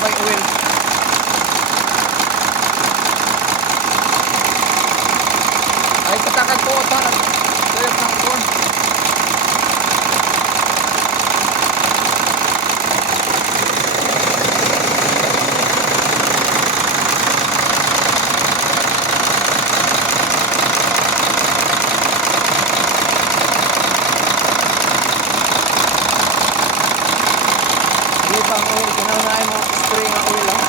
by oil. Ay katakan po ito. Tuyok ng corn. Hindi pa ang oil. Kinaunahin mo spray ng oil lang.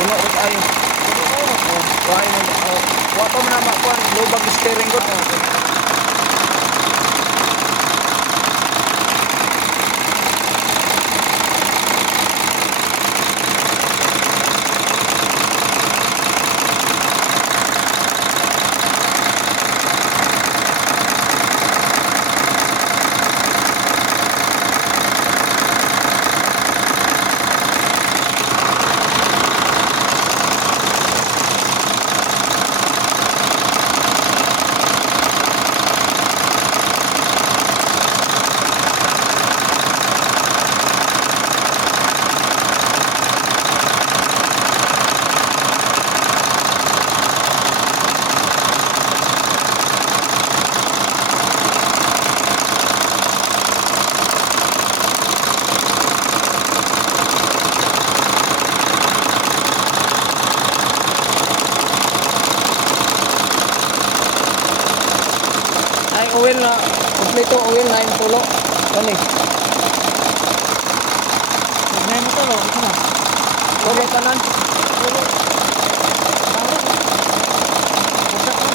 Puno rin tayo. Huwag pa man naman kuhan. Lubag steering ko. Oil na, kompleto oil na yung tulo. Kani. May mo to, ito na. Tulo kanan. Tulo. Busak na.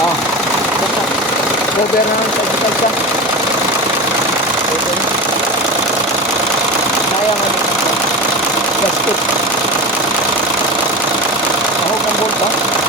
Ah. Gobe na ng pagkakal ka. Sayang ano. Plastic. Ahog ang bolt ha.